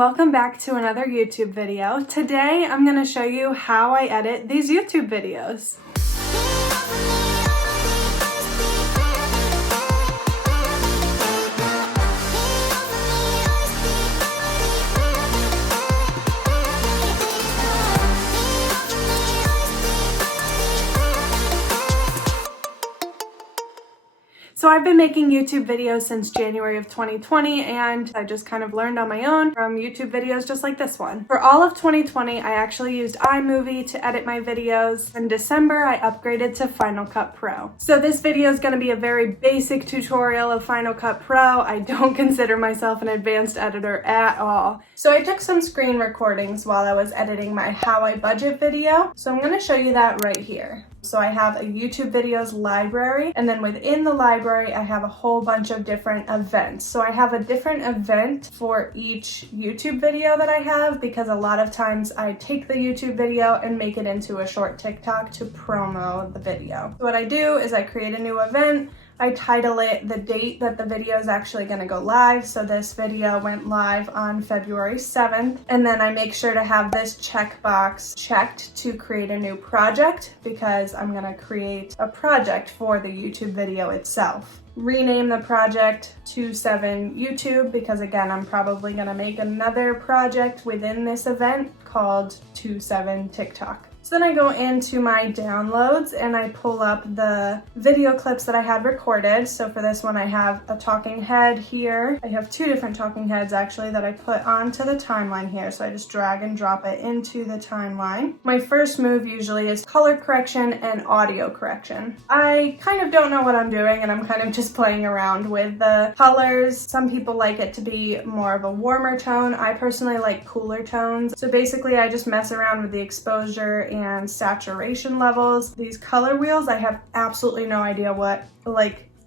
welcome back to another YouTube video. Today I'm going to show you how I edit these YouTube videos. So I've been making YouTube videos since January of 2020, and I just kind of learned on my own from YouTube videos just like this one. For all of 2020, I actually used iMovie to edit my videos. In December, I upgraded to Final Cut Pro. So this video is going to be a very basic tutorial of Final Cut Pro. I don't consider myself an advanced editor at all. So I took some screen recordings while I was editing my How I Budget video. So I'm going to show you that right here. So I have a YouTube videos library, and then within the library I have a whole bunch of different events. So I have a different event for each YouTube video that I have, because a lot of times I take the YouTube video and make it into a short TikTok to promo the video. So what I do is I create a new event, I title it the date that the video is actually going to go live. So this video went live on February 7th. And then I make sure to have this checkbox checked to create a new project, because I'm going to create a project for the YouTube video itself. Rename the project 27 YouTube, because again, I'm probably going to make another project within this event called 27 TikTok. So then I go into my downloads and I pull up the video clips that I had recorded. So for this one, I have a talking head here. I have two different talking heads actually that I put onto the timeline here. So I just drag and drop it into the timeline. My first move usually is color correction and audio correction. I kind of don't know what I'm doing, and I'm kind of just playing around with the colors. Some people like it to be more of a warmer tone. I personally like cooler tones. So basically I just mess around with the exposure and saturation levels. These color wheels, I have absolutely no idea what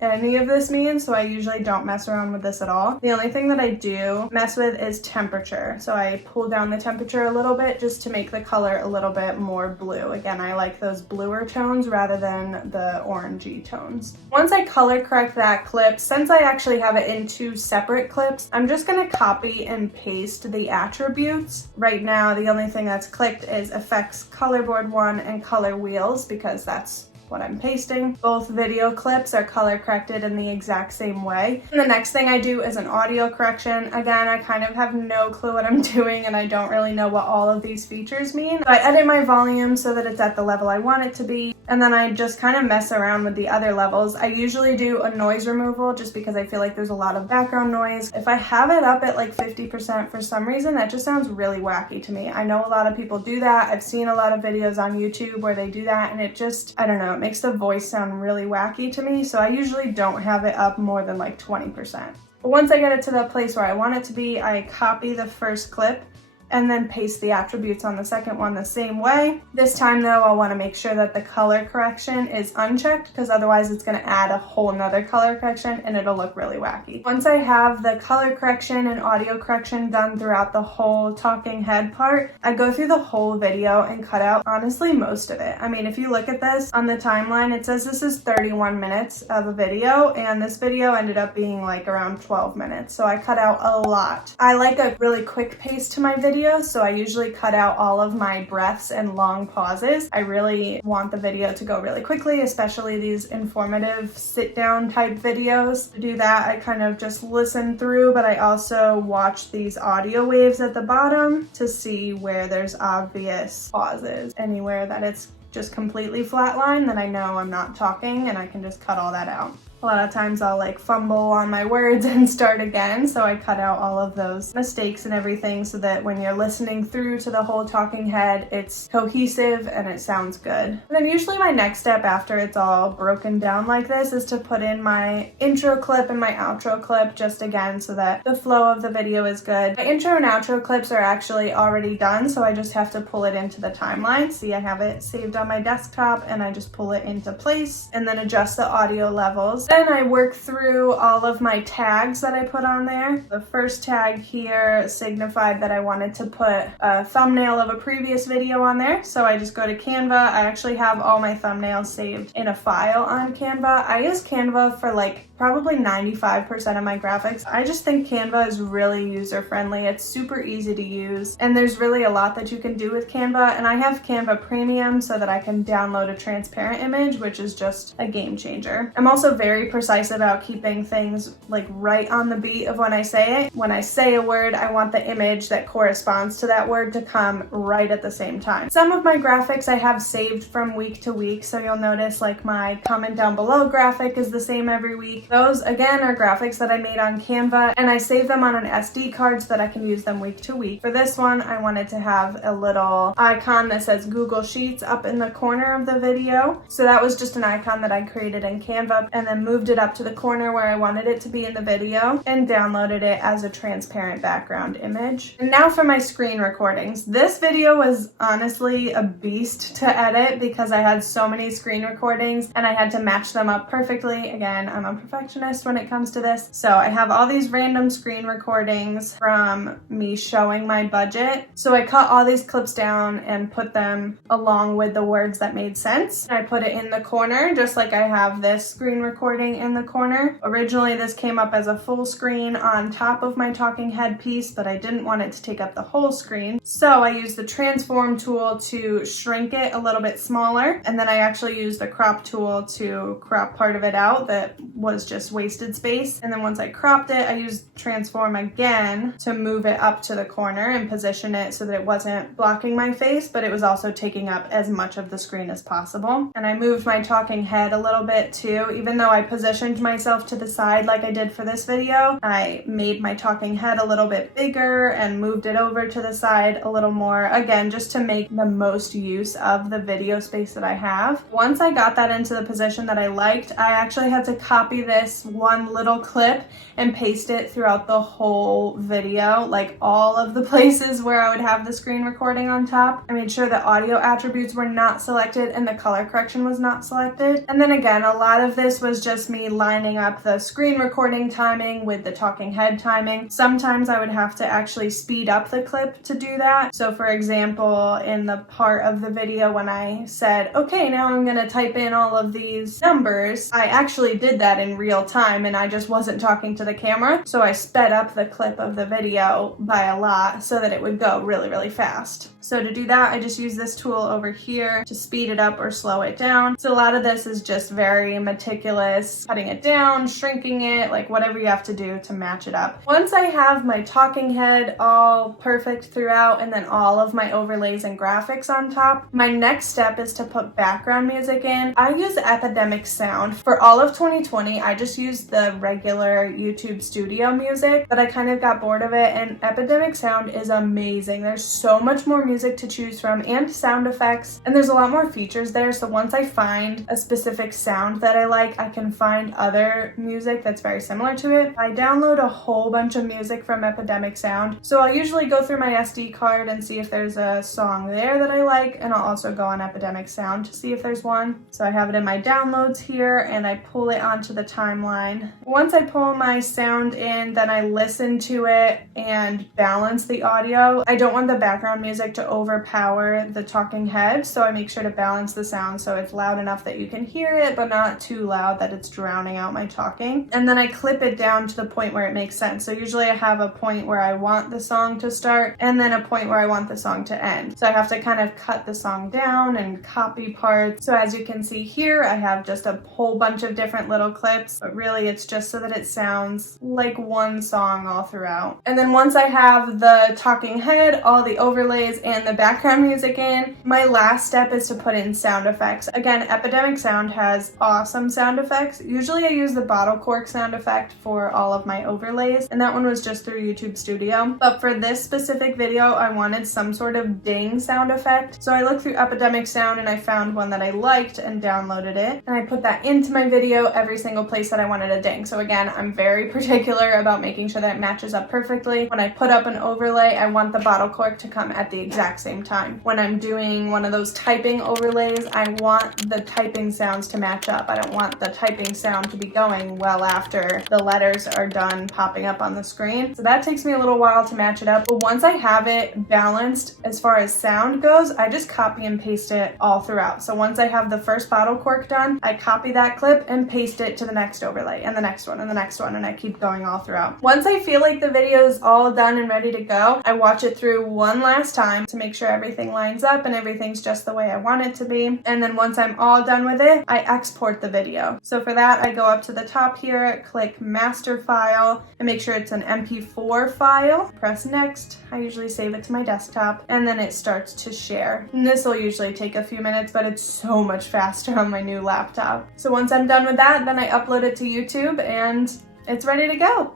any of this means, so I usually don't mess around with this at all. The only thing that I do mess with is temperature. So I pull down the temperature a little bit just to make the color a little bit more blue. Again, I like those bluer tones rather than the orangey tones. Once I color correct that clip, since I actually have it in two separate clips, I'm just gonna copy and paste the attributes. Right now, the only thing that's clicked is Effects Colorboard 1 and Color Wheels, because that's what I'm pasting. Both video clips are color corrected in the exact same way. And the next thing I do is an audio correction. Again, I kind of have no clue what I'm doing, and I don't really know what all of these features mean. So I edit my volume so that it's at the level I want it to be, and then I just kind of mess around with the other levels. I usually do a noise removal just because I feel like there's a lot of background noise. If I have it up at like 50% for some reason, that just sounds really wacky to me. I know a lot of people do that. I've seen a lot of videos on YouTube where they do that, and it just, I don't know, it makes the voice sound really wacky to me. So I usually don't have it up more than like 20%. But once I get it to the place where I want it to be, I copy the first clip and then paste the attributes on the second one the same way. This time though, I'll want to make sure that the color correction is unchecked, because otherwise it's going to add a whole nother color correction and it'll look really wacky. Once I have the color correction and audio correction done throughout the whole talking head part, I go through the whole video and cut out honestly most of it. I mean, if you look at this on the timeline, it says this is 31 minutes of a video, and this video ended up being like around 12 minutes. So I cut out a lot. I like a really quick pace to my video, so I usually cut out all of my breaths and long pauses. I really want the video to go really quickly, especially these informative sit-down type videos. To do that, I kind of just listen through, but I also watch these audio waves at the bottom to see where there's obvious pauses. Anywhere that it's just completely flatline, then I know I'm not talking, and I can just cut all that out. A lot of times I'll like fumble on my words and start again, so I cut out all of those mistakes and everything so that when you're listening through to the whole talking head, it's cohesive and it sounds good. And then usually my next step after it's all broken down like this is to put in my intro clip and my outro clip, just again so that the flow of the video is good. My intro and outro clips are actually already done, so I just have to pull it into the timeline. See, I have it saved on my desktop and I just pull it into place and then adjust the audio levels. Then I work through all of my tags that I put on there. The first tag here signified that I wanted to put a thumbnail of a previous video on there. So I just go to Canva. I actually have all my thumbnails saved in a file on Canva. I use Canva for like probably 95% of my graphics. I just think Canva is really user-friendly. It's super easy to use, and there's really a lot that you can do with Canva, and I have Canva Premium so that I can download a transparent image, which is just a game changer. I'm also very precise about keeping things like right on the beat of when I say it. When I say a word, I want the image that corresponds to that word to come right at the same time. Some of my graphics I have saved from week to week, so you'll notice like my comment down below graphic is the same every week. Those again are graphics that I made on Canva, and I save them on an SD card so that I can use them week to week. For this one, I wanted to have a little icon that says Google Sheets up in the corner of the video. So that was just an icon that I created in Canva and then moved it up to the corner where I wanted it to be in the video and downloaded it as a transparent background image. And now for my screen recordings. This video was honestly a beast to edit because I had so many screen recordings and I had to match them up perfectly. Again, I'm a perfectionist when it comes to this. So I have all these random screen recordings from me showing my budget. So I cut all these clips down and put them along with the words that made sense. I put it in the corner, just like I have this screen recording in the corner. Originally, this came up as a full screen on top of my talking head piece, but I didn't want it to take up the whole screen. So I used the transform tool to shrink it a little bit smaller. And then I actually used the crop tool to crop part of it out that was just wasted space. And then once I cropped it, I used transform again to move it up to the corner and position it so that it wasn't blocking my face, but it was also taking up as much of the screen as possible. And I moved my talking head a little bit too. Even though I positioned myself to the side like I did for this video, I made my talking head a little bit bigger and moved it over to the side a little more, again, just to make the most use of the video space that I have. Once I got that into the position that I liked, I actually had to copy this one little clip and paste it throughout the whole video, like all of the places where I would have the screen recording on top. I made sure the audio attributes were not selected and the color correction was not selected. And then again, a lot of this was just me lining up the screen recording timing with the talking head timing. Sometimes I would have to actually speed up the clip to do that. So for example, in the part of the video when I said, okay, now I'm gonna type in all of these numbers, I actually did that in real time and I just wasn't talking to the camera. So I sped up the clip of the video by a lot so that it would go really, really fast. So to do that, I just use this tool over here to speed it up or slow it down. So a lot of this is just very meticulous, cutting it down, shrinking it, like whatever you have to do to match it up. Once I have my talking head all perfect throughout and then all of my overlays and graphics on top, my next step is to put background music in. I use Epidemic Sound. For all of 2020, I just used the regular YouTube Studio music, but I kind of got bored of it, and Epidemic Sound is amazing. There's so much more music to choose from and sound effects, and there's a lot more features there. So once I find a specific sound that I like, I can find other music that's very similar to it. I download a whole bunch of music from Epidemic Sound. So I'll usually go through my SD card and see if there's a song there that I like, and I'll also go on Epidemic Sound to see if there's one. So I have it in my downloads here and I pull it onto the timeline. Once I pull my sound in, then I listen to it and balance the audio. I don't want the background music to overpower the talking head, so I make sure to balance the sound so it's loud enough that you can hear it, but not too loud that it's drowning out my talking. And then I clip it down to the point where it makes sense. So usually I have a point where I want the song to start and then a point where I want the song to end. So I have to kind of cut the song down and copy parts. So as you can see here, I have just a whole bunch of different little clips, but really it's just so that it sounds like one song all throughout. And then once I have the talking head, all the overlays, and the background music in, my last step is to put in sound effects. Again, Epidemic Sound has awesome sound effects. Usually I use the bottle cork sound effect for all of my overlays, and that one was just through YouTube Studio. But for this specific video, I wanted some sort of ding sound effect. So I looked through Epidemic Sound and I found one that I liked and downloaded it. And I put that into my video every single place that I wanted a ding. So again, I'm very particular about making sure that it matches up perfectly. When I put up an overlay, I want the bottle cork to come at the exact same time. When I'm doing one of those typing overlays, I want the typing sounds to match up. I don't want the typing sound to be going well after the letters are done popping up on the screen. So that takes me a little while to match it up. But once I have it balanced as far as sound goes, I just copy and paste it all throughout. So once I have the first bottle cork done, I copy that clip and paste it to the next overlay and the next one and the next one, and I keep going all throughout. Once I feel like the video is all done and ready to go, I watch it through one last time to make sure everything lines up and everything's just the way I want it to be. And then once I'm all done with it, I export the video. So for that, I go up to the top here, click master file, and make sure it's an MP4 file. Press next. I usually save it to my desktop, and then it starts to share. And this will usually take a few minutes, but it's so much faster on my new laptop. So once I'm done with that, then I upload it to YouTube and it's ready to go.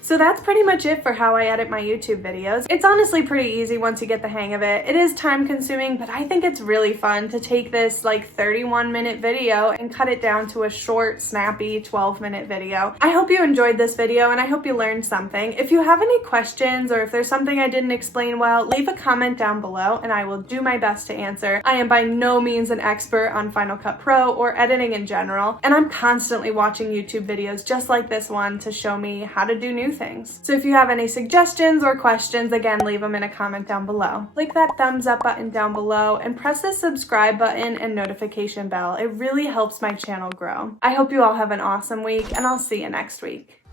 So that's pretty much it for how I edit my YouTube videos. It's honestly pretty easy once you get the hang of it. It is time consuming, but I think it's really fun to take this like 31-minute video and cut it down to a short, snappy 12-minute video. I hope you enjoyed this video and I hope you learned something. If you have any questions or if there's something I didn't explain well, leave a comment down below and I will do my best to answer. I am by no means an expert on Final Cut Pro or editing in general, and I'm constantly watching YouTube videos just like this one to show me how to do new things. So if you have any suggestions or questions, again, leave them in a comment down below. Click that thumbs up button down below and press the subscribe button and notification bell. It really helps my channel grow. I hope you all have an awesome week and I'll see you next week.